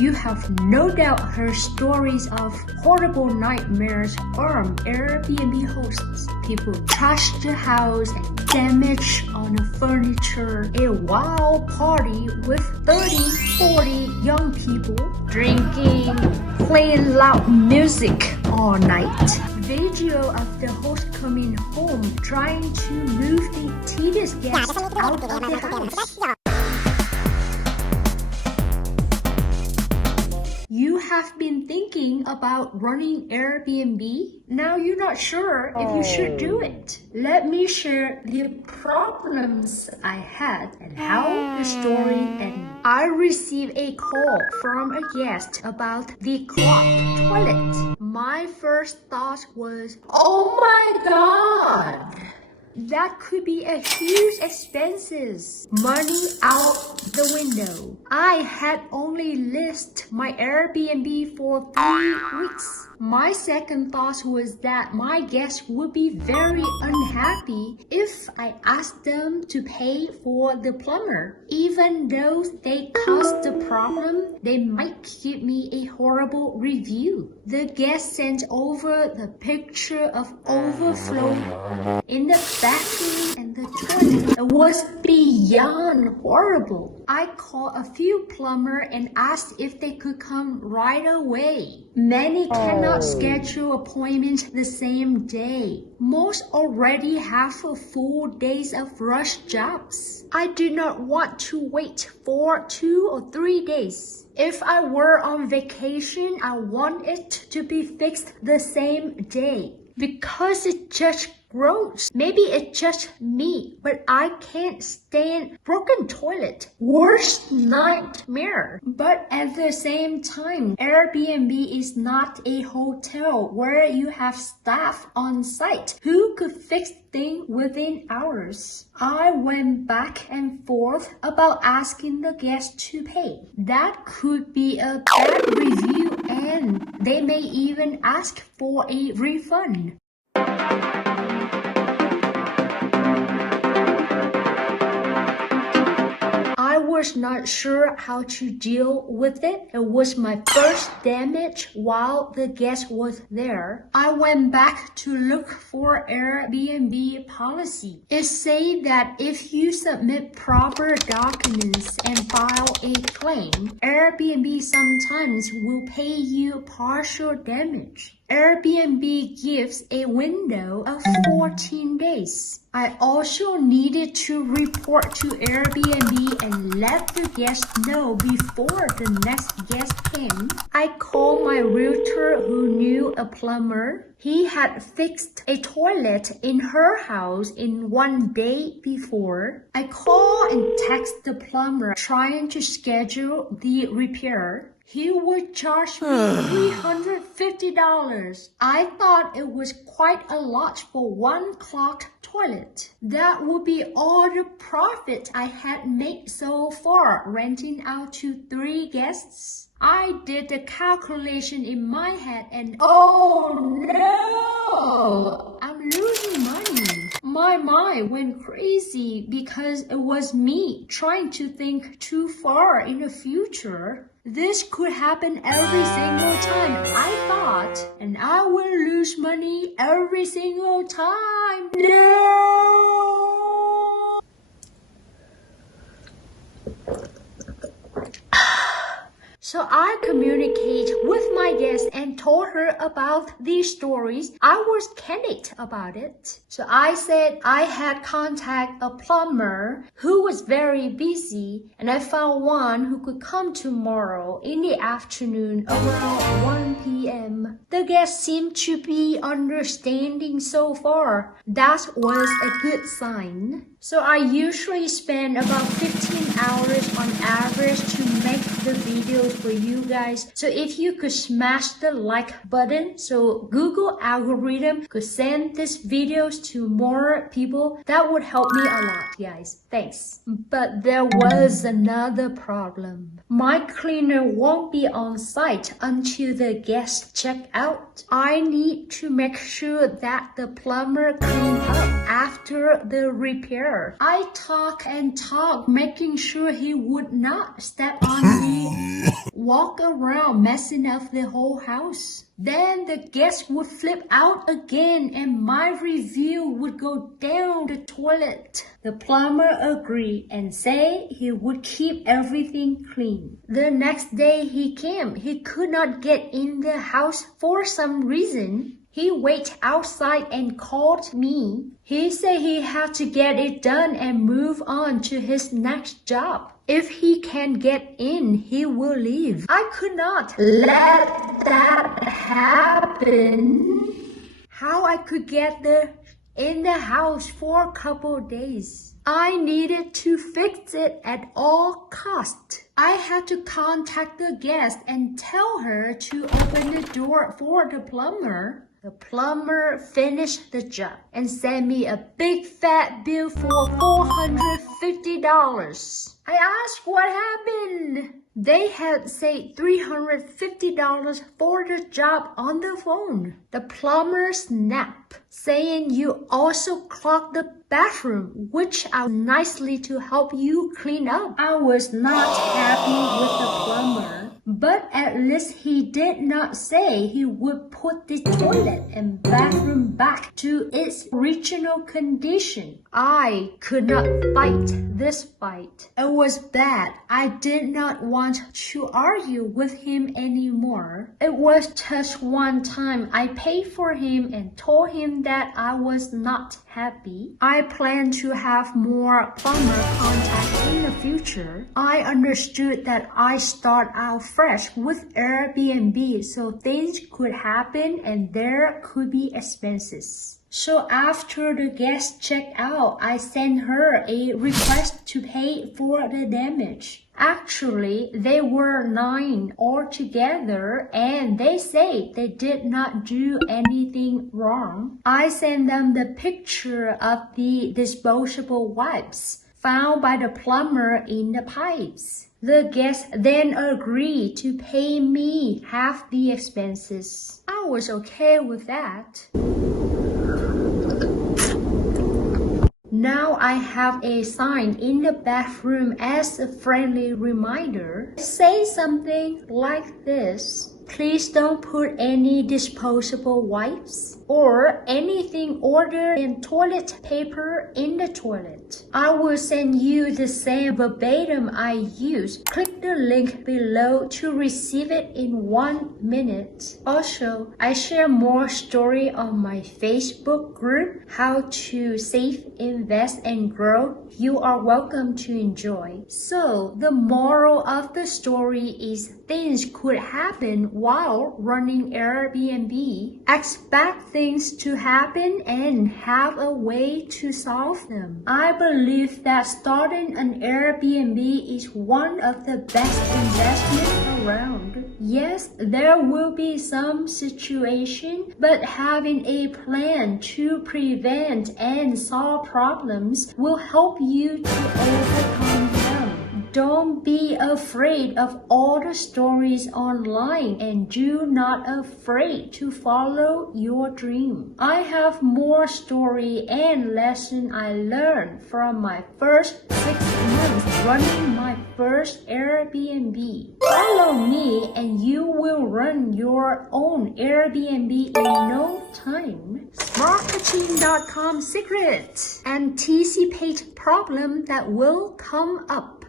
You have no doubt heard stories of horrible nightmares from Airbnb hosts. People trash the house and damage on the furniture. A wild party with 30, 40 young people drinking, playing loud music all night. Video of the host coming home trying to move the tedious guests out of the house. You have been thinking about running Airbnb? Now you're not sure if you should do it. Let me share the problems I had and how the story ended. I received a call from a guest about the clogged toilet. My first thought was, oh my god! That could be a huge expenses. Money out the window. I had only listed my Airbnb for 3 weeks. My second thought was that my guests would be very unhappy if I asked them to pay for the plumber. Even though they caused the problem, they might give me a horrible review. The guest sent over the picture of overflow in the bathroom and the toilet. It was beyond horrible. I called a few plumbers and asked if they could come right away. Many cannot schedule appointments the same day. Most already have a full days of rush jobs. I do not want to wait for 2 or 3 days. If I were on vacation, I want it to be fixed the same day. Because it's just gross. Maybe it's just me, but I can't stand broken toilet. Worst nightmare. But at the same time, Airbnb is not a hotel where you have staff on site who could fix things within hours. I went back and forth about asking the guests to pay. That could be a bad review and they may even ask for a refund. I was not sure how to deal with it. It was my first damage while the guest was there. I went back to look for Airbnb policy. It says that if you submit proper documents and file a claim, Airbnb sometimes will pay you partial damage. Airbnb gives a window of 14 days. I also needed to report to Airbnb and let the guest know before the next guest came. I called my realtor who knew a plumber. He had fixed a toilet in her house in 1 day before. I called and texted the plumber trying to schedule the repair. He would charge me $350. I thought it was quite a lot for one clogged toilet. That would be all the profit I had made so far renting out to 3 guests. I did the calculation in my head and oh no! I'm losing money. My mind went crazy because it was me trying to think too far in the future. This could happen every single time, I thought, and I will lose money every single time. No! So I communicated with my guest and told her about these stories. I was candid about it. So I said I had contacted a plumber who was very busy and I found one who could come tomorrow in the afternoon around 1 p.m. The guest seemed to be understanding so far. That was a good sign. So I usually spend about 15 hours on average to make the videos for you guys. So if you could smash the like button so Google algorithm could send these videos to more people, that would help me a lot, guys. Thanks. But there was another problem. My cleaner won't be on site until the guests check out. I need to make sure that the plumber cleans up after the repair. I talk and talk, making sure he would not step on me, walk around messing up the whole house. Then the guest would flip out again and my review would go down the toilet. The plumber agreed and said he would keep everything clean. The next day he came. He could not get in the house for some reason. He waited outside and called me. He said he had to get it done and move on to his next job. If he can get in, he will leave. I could not let that happen. How I could get in the house for a couple of days. I needed to fix it at all costs. I had to contact the guest and tell her to open the door for the plumber. The plumber finished the job and sent me a big fat bill for $450. I asked what happened. They had said $350 for the job on the phone. The plumber snapped, saying you also clogged the bathroom, which I nicely to help you clean up. I was not happy with the plumber, but at least he did not say he would put the toilet and bathroom back to its original condition. I could not fight this fight. It was bad. I did not want to argue with him anymore. It was just one time I paid for him and told him that I was not happy. I plan to have more plumber contact in the future. I understood that I start out fresh with Airbnb, so things could happen and there could be expenses. So after the guest checked out, I sent her a request to pay for the damage. Actually, they were 9 altogether and they say they did not do anything wrong. I sent them the picture of the disposable wipes found by the plumber in the pipes. The guest then agreed to pay me half the expenses. I was okay with that. Now I have a sign in the bathroom as a friendly reminder. Say something like this. Please don't put any disposable wipes or anything other than toilet paper in the toilet. I will send you the same verbatim I used. Click the link below to receive it in 1 minute. Also, I share more story on my Facebook group, How to Save, Invest, and Grow. You are welcome to enjoy. So, the moral of the story is things could happen while running Airbnb. Expect things to happen and have a way to solve them. I believe that starting an Airbnb is one of the best investments around. Yes, there will be some situation, but having a plan to prevent and solve problems will help you to overcome them. Don't be afraid of all the stories online and do not afraid to follow your dream. I have more story and lesson I learned from my first 6 months running my first Airbnb. Follow me and you will run your own Airbnb in no time. Marketing.com secret. Anticipate problem that will come up.